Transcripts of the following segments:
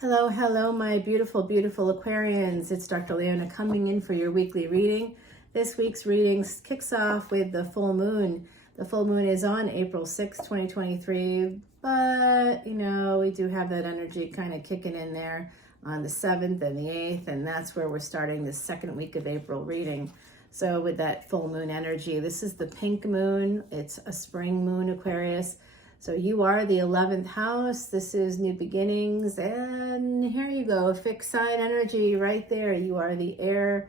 Hello, hello, my beautiful, beautiful Aquarians. It's Dr. Leona coming in for your weekly reading. This week's reading kicks off with the full moon. The full moon is on April 6, 2023, but, we do have that energy kind of kicking in there on the 7th and the 8th, and that's where we're starting the second week of April reading. So with that full moon energy, this is the pink moon. It's a spring moon, Aquarius. So you are the 11th house. This is new beginnings. And here you go, fixed sign energy right there. You are the air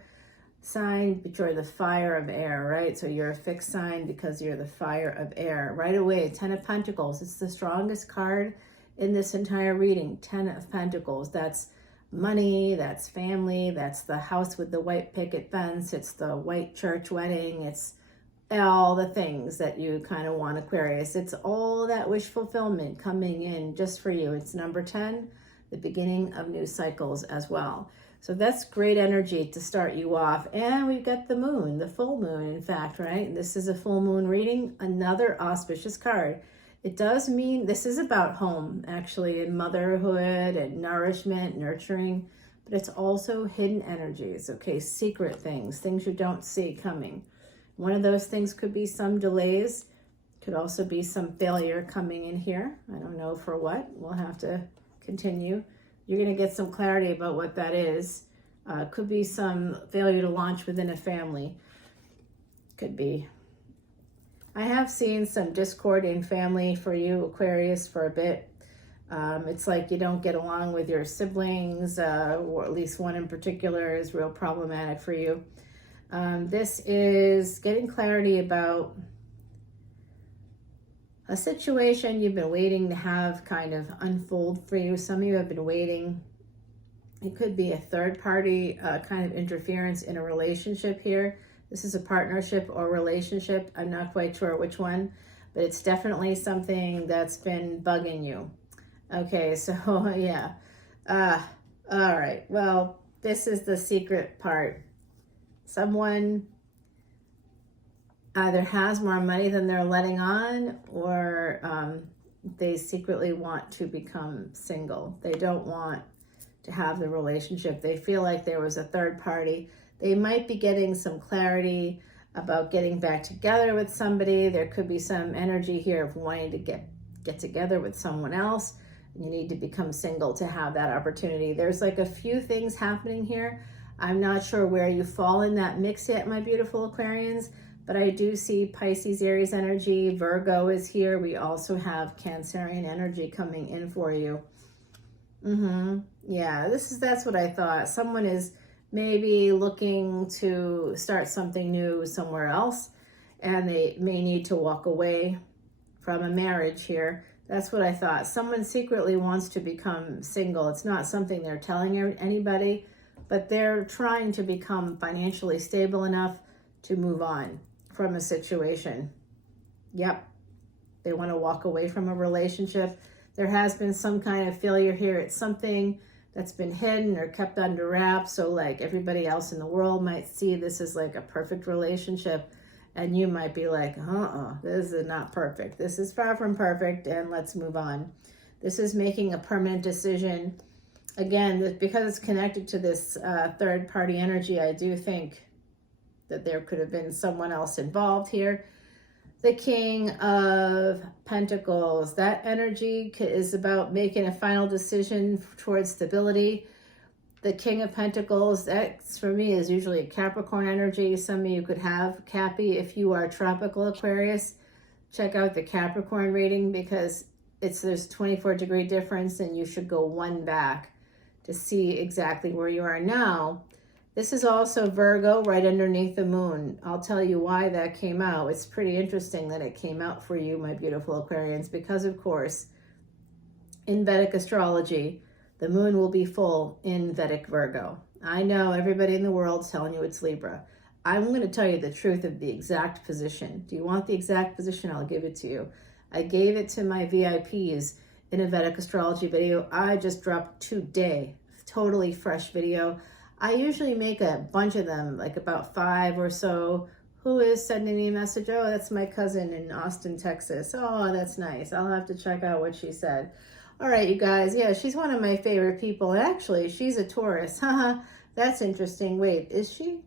sign, but you're the fire of air, right? So you're a fixed sign because you're the fire of air. Right away, 10 of Pentacles. It's the strongest card in this entire reading. 10 of Pentacles. That's money, that's family, that's the house with the white picket fence. It's the white church wedding. It's all the things that you kind of want, Aquarius. It's all that wish fulfillment coming in just for you. It's number 10, the beginning of new cycles as well. So that's great energy to start you off. And we've got the moon, the full moon, in fact, right? This is a full moon reading, another auspicious card. It does mean this is about home, actually, and motherhood and nourishment, nurturing, but it's also hidden energies, okay? Secret things you don't see coming. One of those things could be some delays, could also be some failure coming in here. I don't know for what. We'll have to continue. You're going to get some clarity about what that is. Could be some failure to launch within a family. Could be. I have seen some discord in family for you, Aquarius, for a bit. It's like you don't get along with your siblings, or at least one in particular is real problematic for you. This is getting clarity about a situation you've been waiting to have kind of unfold for you. Some of you have been waiting. It could be a third party kind of interference in a relationship here. This is a partnership or relationship. I'm not quite sure which one, but it's definitely something that's been bugging you. Okay, so yeah. All right, well, this is the secret part. Someone either has more money than they're letting on, or they secretly want to become single. They don't want to have the relationship. They feel like there was a third party. They might be getting some clarity about getting back together with somebody. There could be some energy here of wanting to get together with someone else. You need to become single to have that opportunity. There's like a few things happening here. I'm not sure where you fall in that mix yet, my beautiful Aquarians, but I do see Pisces, Aries energy. Virgo is here. We also have Cancerian energy coming in for you. Yeah, that's what I thought. Someone is maybe looking to start something new somewhere else, and they may need to walk away from a marriage here. That's what I thought. Someone secretly wants to become single. It's not something they're telling anybody, but they're trying to become financially stable enough to move on from a situation. Yep. They want to walk away from a relationship. There has been some kind of failure here. It's something that's been hidden or kept under wraps. So like everybody else in the world might see this as like a perfect relationship. And you might be like, this is not perfect. This is far from perfect, and let's move on. This is making a permanent decision. Again, because it's connected to this third party energy, I do think that there could have been someone else involved here. The King of Pentacles, that energy is about making a final decision towards stability. The King of Pentacles, that for me is usually a Capricorn energy. Some of you could have Cappy if you are tropical Aquarius. Check out the Capricorn reading because there's a 24-degree difference, and you should go one back to see exactly where you are now. This is also Virgo right underneath the moon. I'll tell you why that came out. It's pretty interesting that it came out for you, my beautiful Aquarians, because of course, in Vedic astrology, the moon will be full in Vedic Virgo. I know everybody in the world's telling you it's Libra. I'm going to tell you the truth of the exact position. Do you want the exact position? I'll give it to you. I gave it to my VIPs in a Vedic astrology video I just dropped today. Totally fresh video. I usually make a bunch of them, like about 5 or so. Who is sending me a message? Oh, that's my cousin in Austin, Texas. Oh, that's nice. I'll have to check out what she said. All right, you guys. Yeah, she's one of my favorite people. Actually, she's a Taurus. Haha, that's interesting. Wait, is she?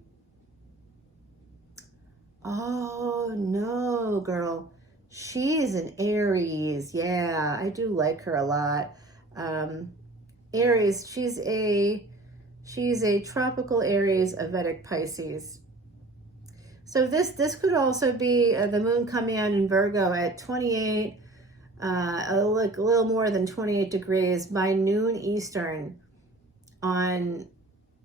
Oh, no, girl. She's an Aries. Yeah, I do like her a lot. Aries, she's a tropical Aries of Vedic Pisces. So this could also be the moon coming out in Virgo at 28, a little more than 28 degrees by noon Eastern on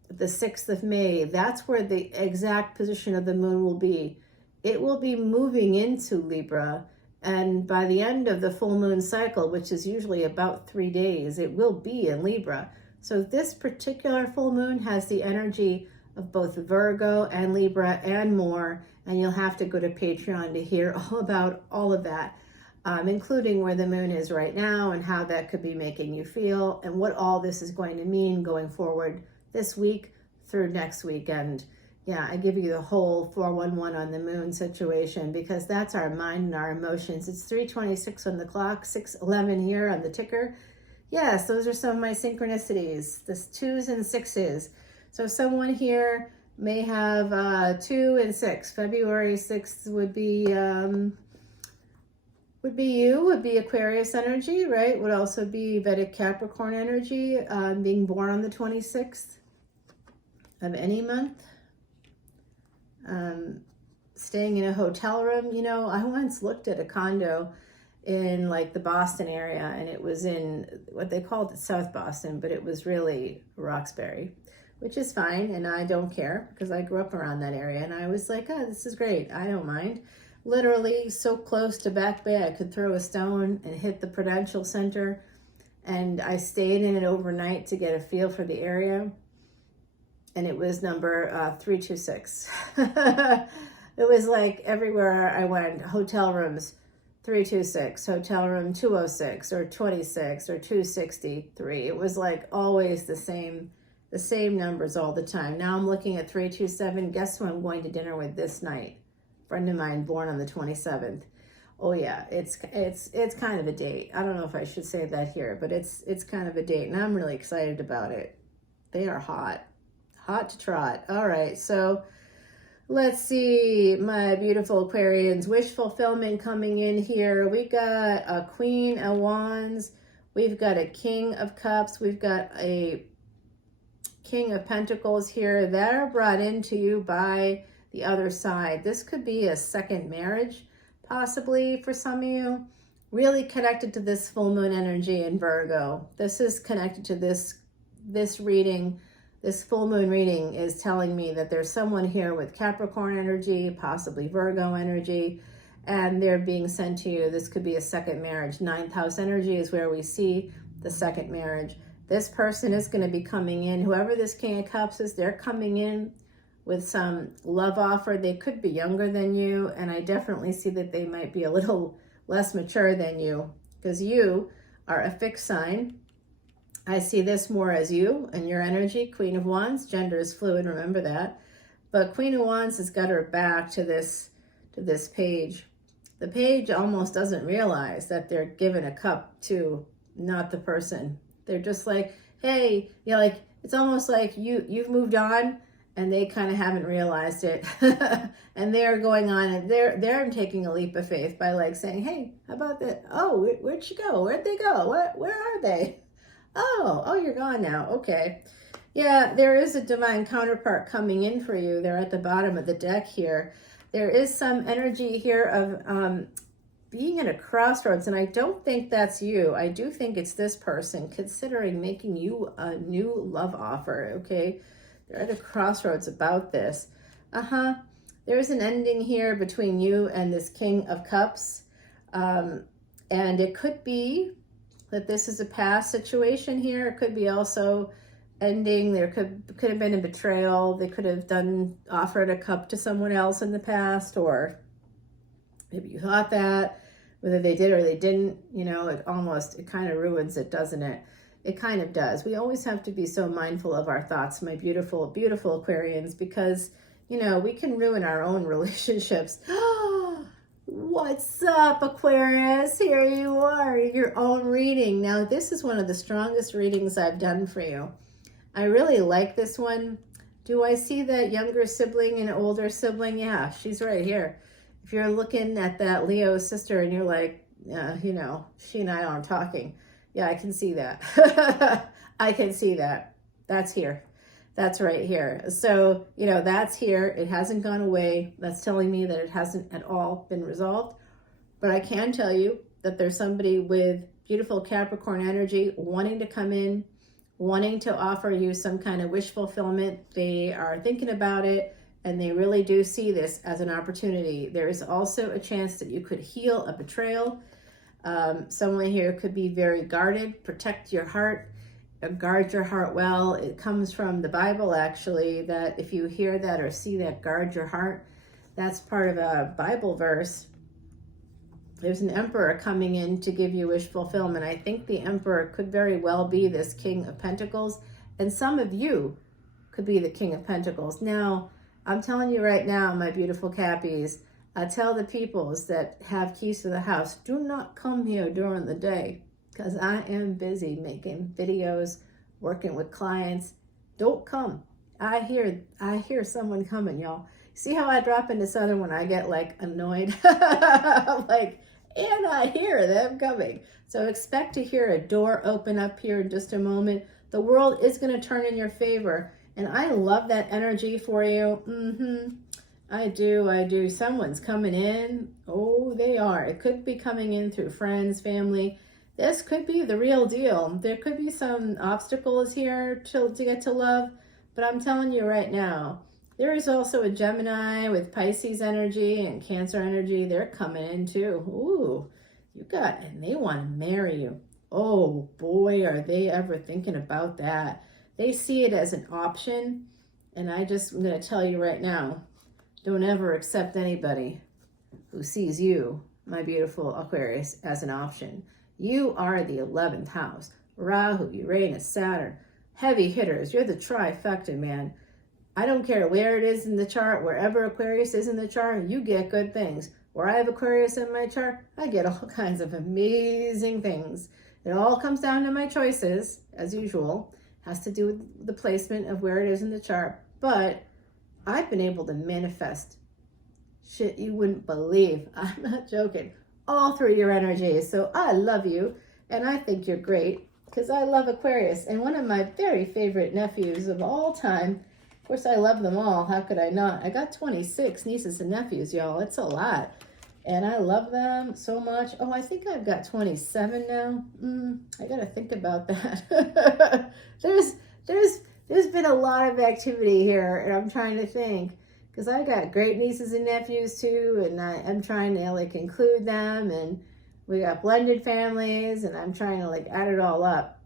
the 6th of May. That's where the exact position of the moon will be. It will be moving into Libra, and by the end of the full moon cycle, which is usually about 3 days, it will be in Libra. So this particular full moon has the energy of both Virgo and Libra and more, and you'll have to go to Patreon to hear all about all of that, including where the moon is right now and how that could be making you feel and what all this is going to mean going forward this week through next weekend. Yeah, I give you the whole 411 on the moon situation because that's our mind and our emotions. It's 3:26 on the clock, 6:11 here on the ticker. Yes, those are some of my synchronicities, the 2s and 6s. So someone here may have 2 and 6. February 6th would be you, would be Aquarius energy, right? Would also be Vedic Capricorn energy, being born on the 26th of any month. Staying in a hotel room. You know, I once looked at a condo in like the Boston area, and it was in what they called it South Boston, but it was really Roxbury, which is fine, and I don't care because I grew up around that area, and I was like, oh, this is great. I don't mind. Literally so close to Back Bay, I could throw a stone and hit the Prudential Center, and I stayed in it overnight to get a feel for the area. And it was number 326. It was like everywhere I went, hotel rooms 326, hotel room 206 or 26 or 263. It was like always the same numbers all the time. Now I'm looking at 327. Guess who I'm going to dinner with this night? Friend of mine born on the 27th. Oh yeah, it's kind of a date. I don't know if I should say that here, but it's kind of a date, and I'm really excited about it. They are hot. Hot to trot. All right, so let's see, my beautiful Aquarians, wish fulfillment coming in here. We got a Queen of Wands. We've got a King of Cups. We've got a King of Pentacles here that are brought into you by the other side. This could be a second marriage, possibly for some of you. Really connected to this full moon energy in Virgo. This is connected to this reading. This full moon reading is telling me that there's someone here with Capricorn energy, possibly Virgo energy, and they're being sent to you. This could be a second marriage. 9th house energy is where we see the second marriage. This person is going to be coming in. Whoever this King of Cups is, they're coming in with some love offer. They could be younger than you, and I definitely see that they might be a little less mature than you because you are a fixed sign. I see this more as you and your energy. Queen of Wands, gender is fluid, remember that. But Queen of Wands has got her back to this page. The page almost doesn't realize that they're giving a cup to not the person. They're just like, hey, you know, like it's almost like you've moved on and they kind of haven't realized it. And they're going on and they're taking a leap of faith by like saying, hey, how about that? Oh, where'd she go? Where'd they go? Where are they? Oh, you're gone now. Okay. Yeah, there is a divine counterpart coming in for you. They're at the bottom of the deck here. There is some energy here of being at a crossroads, and I don't think that's you. I do think it's this person considering making you a new love offer, okay? They're at a crossroads about this. There's an ending here between you and this King of Cups, and it could be that this is a past situation here. It could be also ending. There could have been a betrayal. They could have offered a cup to someone else in the past, or maybe you thought that, whether they did or they didn't, you know, it kind of ruins it, doesn't it? It kind of does. We always have to be so mindful of our thoughts, my beautiful, beautiful Aquarians, because, you know, we can ruin our own relationships. What's up, Aquarius? Here you are, your own reading. Now, this is one of the strongest readings I've done for you. I really like this one. Do I see that younger sibling and older sibling? Yeah, she's right here. If you're looking at that Leo sister and you're like, you know, she and I aren't talking. Yeah, I can see that. I can see that. That's here. That's right here. So, you know, that's here. It hasn't gone away. That's telling me that it hasn't at all been resolved. But I can tell you that there's somebody with beautiful Capricorn energy wanting to come in, wanting to offer you some kind of wish fulfillment. They are thinking about it, and they really do see this as an opportunity. There is also a chance that you could heal a betrayal. Someone here could be very guarded. Protect your heart. Guard your heart well. It comes from the Bible, actually, that if you hear that or see that, guard your heart, that's part of a Bible verse. There's an emperor coming in to give you wish fulfillment. I think the emperor could very well be this King of Pentacles, and some of you could be the King of Pentacles. Now, I'm telling you right now, my beautiful Cappies, tell the peoples that have keys to the house, do not come here during the day, because I am busy making videos, working with clients. Don't come. I hear someone coming, y'all. See how I drop into Southern when I get like annoyed? Like, and I hear them coming. So expect to hear a door open up here in just a moment. The world is going to turn in your favor. And I love that energy for you. I do. Someone's coming in. Oh, they are. It could be coming in through friends, family. This could be the real deal. There could be some obstacles here to get to love, but I'm telling you right now, there is also a Gemini with Pisces energy and Cancer energy. They're coming in too. Ooh, and they want to marry you. Oh boy, are they ever thinking about that. They see it as an option, and I'm going to tell you right now, don't ever accept anybody who sees you, my beautiful Aquarius, as an option. You are the 11th house. Rahu, Uranus, Saturn. Heavy hitters. You're the trifecta, man. I don't care where it is in the chart. Wherever Aquarius is in the chart, you get good things. Where I have Aquarius in my chart, I get all kinds of amazing things. It all comes down to my choices, as usual. Has to do with the placement of where it is in the chart. But I've been able to manifest shit you wouldn't believe. I'm not joking. All through your energies. So I love you, and I think you're great, because I love Aquarius, and one of my very favorite nephews of all time. Of course, I love them all. How could I not? I got 26 nieces and nephews, y'all. It's a lot, and I love them so much. Oh, I think I've got 27 now. I gotta think about that. There's been a lot of activity here, and I'm trying to think. Because I got great nieces and nephews too, and I'm trying to like include them, and we got blended families, and I'm trying to like add it all up.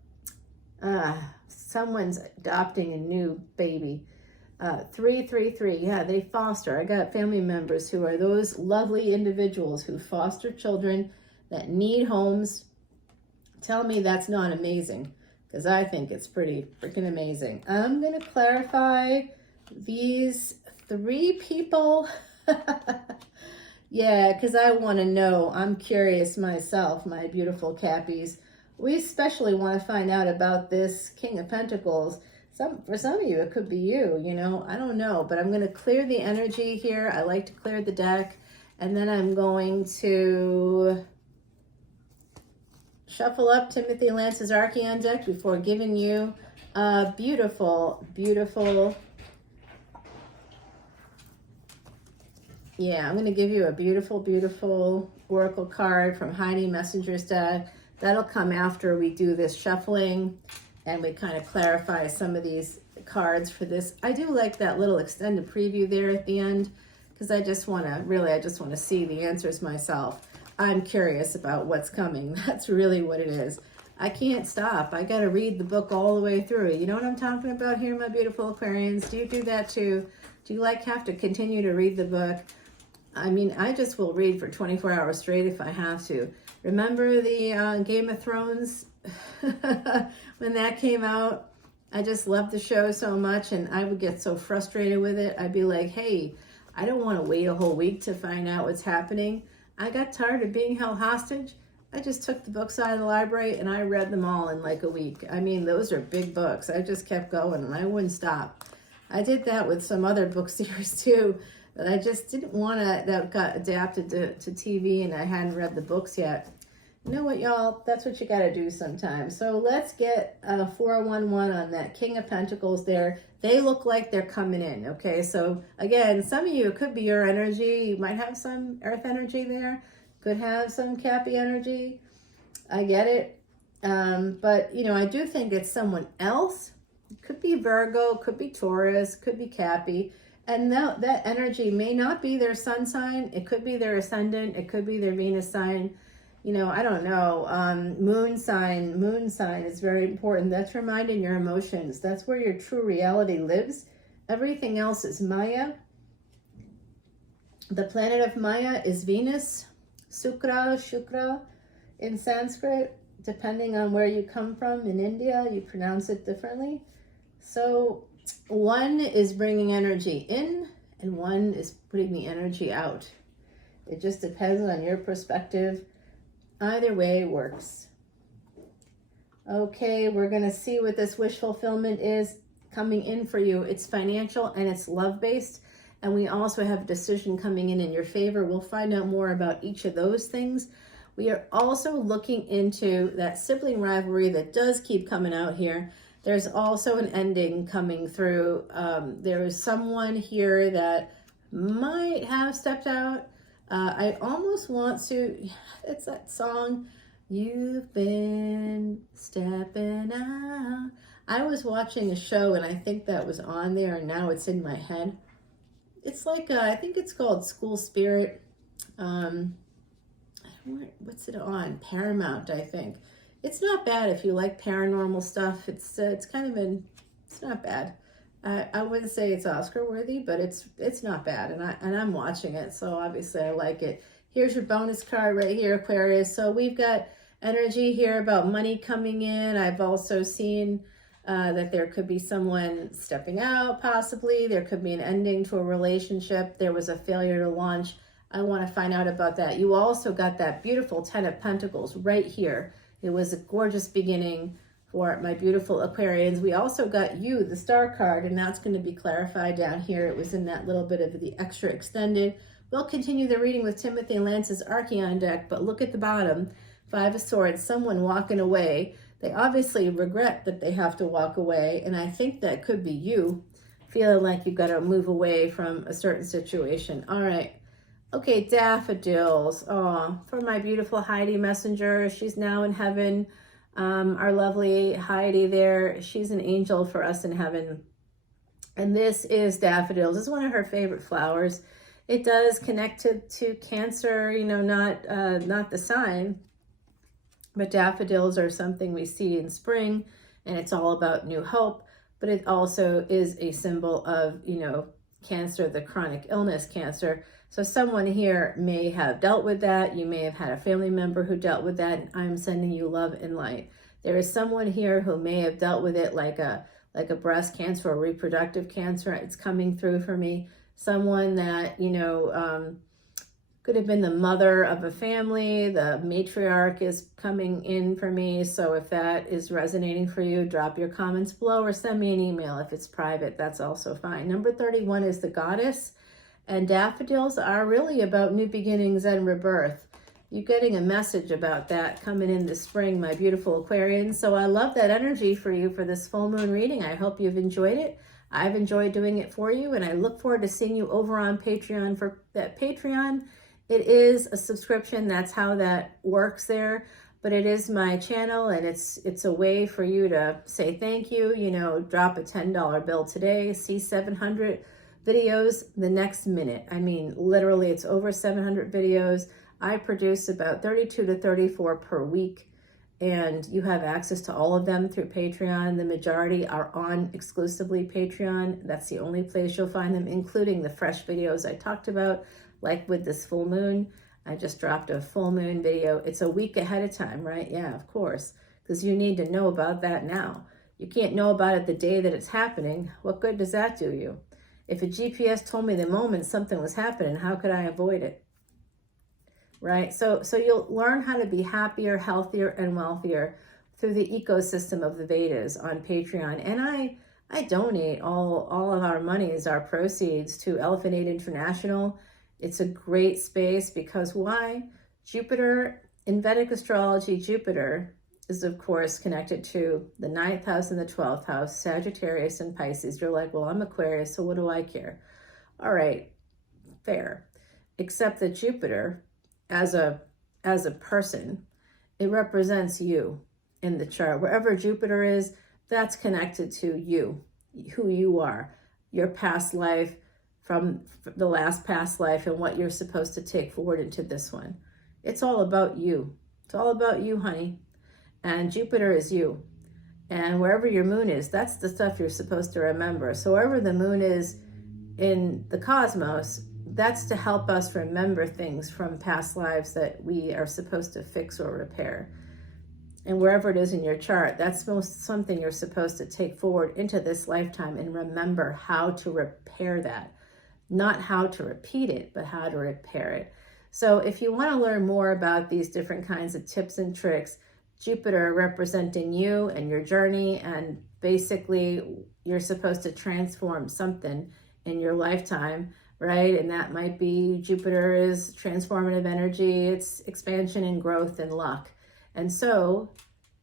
Someone's adopting a new baby. 333, yeah, they foster. I got family members who are those lovely individuals who foster children that need homes. Tell me that's not amazing, because I think it's pretty freaking amazing. I'm going to clarify these 3 people. Yeah, because I want to know. I'm curious myself, my beautiful Cappies. We especially want to find out about this King of Pentacles. For some of you, it could be you, you know. I don't know, but I'm going to clear the energy here. I like to clear the deck. And then I'm going to shuffle up Timothy Lance's Archeon deck before giving you a beautiful, beautiful... Yeah, I'm going to give you a beautiful, beautiful oracle card from Heidi Messenger's deck. That'll come after we do this shuffling and we kind of clarify some of these cards for this. I do like that little extended preview there at the end, because I just want to see the answers myself. I'm curious about what's coming. That's really what it is. I can't stop. I got to read the book all the way through. You know what I'm talking about here, my beautiful Aquarians? Do you do that too? Do you have to continue to read the book? I mean, I just will read for 24 hours straight if I have to. Remember the Game of Thrones? When that came out, I just loved the show so much, and I would get so frustrated with it. I'd be like, hey, I don't want to wait a whole week to find out what's happening. I got tired of being held hostage. I just took the books out of the library and I read them all in like a week. I mean, those are big books. I just kept going and I wouldn't stop. I did that with some other book series too, that I just didn't want to, that got adapted to TV and I hadn't read the books yet. You know what, y'all? That's what you got to do sometimes. So let's get 411 on that King of Pentacles there. They look like they're coming in, okay? So again, some of you, it could be your energy. You might have some earth energy there. Could have some Cappy energy. I get it. But, you know, I do think it's someone else. It could be Virgo, could be Taurus, could be Cappy. And that energy may not be their sun sign. It could be their ascendant. It could be their Venus sign. You know, I don't know. Moon sign is very important. That's reminding your emotions. That's where your true reality lives. Everything else is Maya. The planet of Maya is Venus, Shukra in Sanskrit. Depending on where you come from in India, you pronounce it differently. So one is bringing energy in and one is putting the energy out. It just depends on your perspective. Either way works. Okay, we're going to see what this wish fulfillment is coming in for you. It's financial and it's love-based. And we also have a decision coming in your favor. We'll find out more about each of those things. We are also looking into that sibling rivalry that does keep coming out here. There's also an ending coming through. There is someone here that might have stepped out. I almost want to, it's that song, You've Been Stepping Out. I was watching a show and I think that was on there and now it's in my head. It's like, I think it's called School Spirit. What's it on? Paramount, I think. It's not bad if you like paranormal stuff. It's not bad. I wouldn't say it's Oscar worthy, but it's not bad, and I'm watching it, so obviously I like it. Here's your bonus card right here, Aquarius. So we've got energy here about money coming in. I've also seen that there could be someone stepping out, possibly. There could be an ending to a relationship. There was a failure to launch. I want to find out about that. You also got that beautiful Ten of Pentacles right here. It was a gorgeous beginning for my beautiful Aquarians. We also got you, the Star card, and that's going to be clarified down here. It was in that little bit of the extra extended. We'll continue the reading with Timothy and Lance's Archeon deck, but look at the bottom. Five of Swords, someone walking away. They obviously regret that they have to walk away, and I think that could be you feeling like you've got to move away from a certain situation. All right. Okay, daffodils. Oh, for my beautiful Heidi Messenger. She's now in heaven. Our lovely Heidi there, she's an angel for us in heaven. And this is daffodils. This is one of her favorite flowers. It does connect to Cancer, you know, not the sign, but daffodils are something we see in spring, and it's all about new hope. But it also is a symbol of, you know, Cancer, the chronic illness Cancer. So someone here may have dealt with that. You may have had a family member who dealt with that. And I'm sending you love and light. There is someone here who may have dealt with it like a breast cancer or reproductive cancer. It's coming through for me. Someone that, you know, could have been the mother of a family. The matriarch is coming in for me. So if that is resonating for you, drop your comments below or send me an email. If it's private, that's also fine. Number 31 is the Goddess. And daffodils are really about new beginnings and rebirth. You're getting a message about that coming in the spring, my beautiful Aquarians. So I love that energy for you for this full moon reading. I hope you've enjoyed it. I've enjoyed doing it for you, and I look forward to seeing you over on Patreon. For that Patreon, it is a subscription. That's how that works there. But it is my channel, and it's a way for you to say thank you. You know, drop a $10 bill today, see 700 videos the next minute. I mean, literally, it's over 700 videos. I produce about 32 to 34 per week, and you have access to all of them through Patreon. The majority are on exclusively Patreon. That's the only place you'll find them, including the fresh videos I talked about, like with this full moon. I just dropped a full moon video. It's a week ahead of time, right? Yeah, of course, because you need to know about that now. You can't know about it the day that it's happening. What good does that do you? If a GPS told me the moment something was happening, how could I avoid it? right? So you'll learn how to be happier, healthier, and wealthier through the ecosystem of the Vedas on Patreon. And I donate all of our monies, our proceeds, to Elephant Aid International. It's a great space because why? Jupiter, in Vedic astrology, Jupiter is of course connected to the 9th house and the 12th house, Sagittarius and Pisces. You're like, well, I'm Aquarius, so what do I care? All right, fair. Except that Jupiter, as a person, it represents you in the chart. Wherever Jupiter is, that's connected to you, who you are, your past life, from the last past life, and what you're supposed to take forward into this one. It's all about you. It's all about you, honey. And Jupiter is you. And wherever your moon is, that's the stuff you're supposed to remember. So wherever the moon is in the cosmos, that's to help us remember things from past lives that we are supposed to fix or repair. And wherever it is in your chart, that's something you're supposed to take forward into this lifetime and remember how to repair that. Not how to repeat it, but how to repair it. So if you want to learn more about these different kinds of tips and tricks, Jupiter representing you and your journey, and basically you're supposed to transform something in your lifetime, right? And that might be Jupiter is transformative energy, it's expansion and growth and luck. And so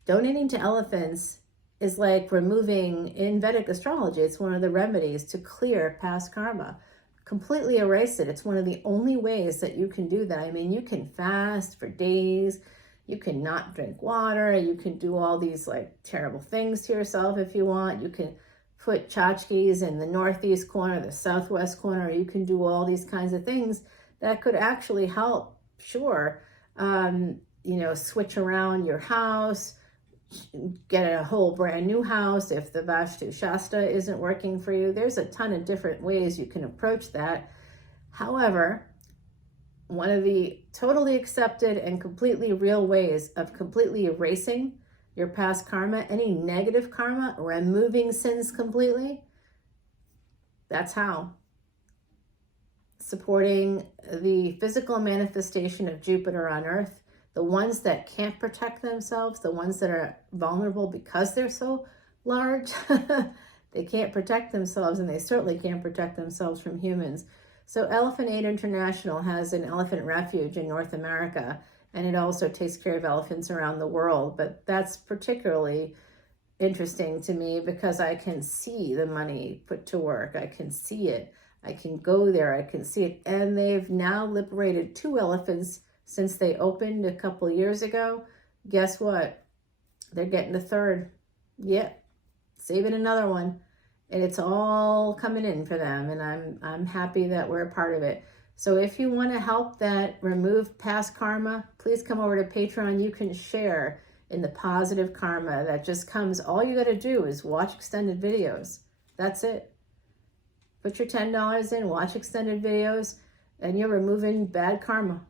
donating to elephants is like removing, in Vedic astrology, it's one of the remedies to clear past karma. Completely erase it. It's one of the only ways that you can do that. I mean, you can fast for days, you can not drink water, you can do all these like terrible things to yourself if you want. You can put tchotchkes in the northeast corner, the southwest corner. You can do all these kinds of things that could actually help, sure, switch around your house, get a whole brand new house if the Vastu Shasta isn't working for you. There's a ton of different ways you can approach that. However, one of the totally accepted and completely real ways of completely erasing your past karma, any negative karma, removing sins completely, that's how. Supporting the physical manifestation of Jupiter on Earth, the ones that can't protect themselves, the ones that are vulnerable because they're so large, they can't protect themselves, and they certainly can't protect themselves from humans. So Elephant Aid International has an elephant refuge in North America, and it also takes care of elephants around the world. But that's particularly interesting to me because I can see the money put to work. I can see it. I can go there. I can see it. And they've now liberated 2 elephants since they opened a couple years ago. Guess what? They're getting a 3rd. Yep. Saving another one. And it's all coming in for them. And I'm happy that we're a part of it. So if you want to help that remove past karma, please come over to Patreon. You can share in the positive karma that just comes. All you got to do is watch extended videos. That's it. Put your $10 in, watch extended videos, and you're removing bad karma.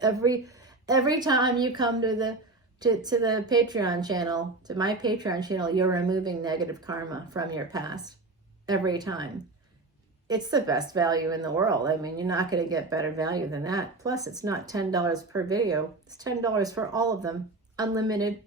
Every time you come to the Patreon channel, to my Patreon channel, you're removing negative karma from your past. Every time. It's the best value in the world. I mean, you're not going to get better value than that. Plus, it's not $10 per video. It's $10 for all of them. Unlimited.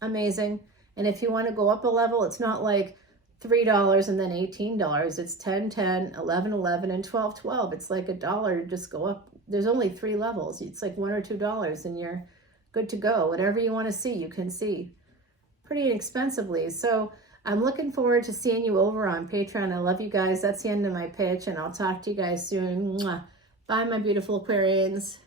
Amazing. And if you want to go up a level, it's not like $3 and then $18. It's $10, $10, $11, $11, and $12, $12. It's like $1. Just go up. There's only 3 levels. It's like $1 or $2 and you're good to go. Whatever you want to see, you can see pretty inexpensively. So I'm looking forward to seeing you over on Patreon. I love you guys. That's the end of my pitch, and I'll talk to you guys soon. Mwah. Bye, my beautiful Aquarians.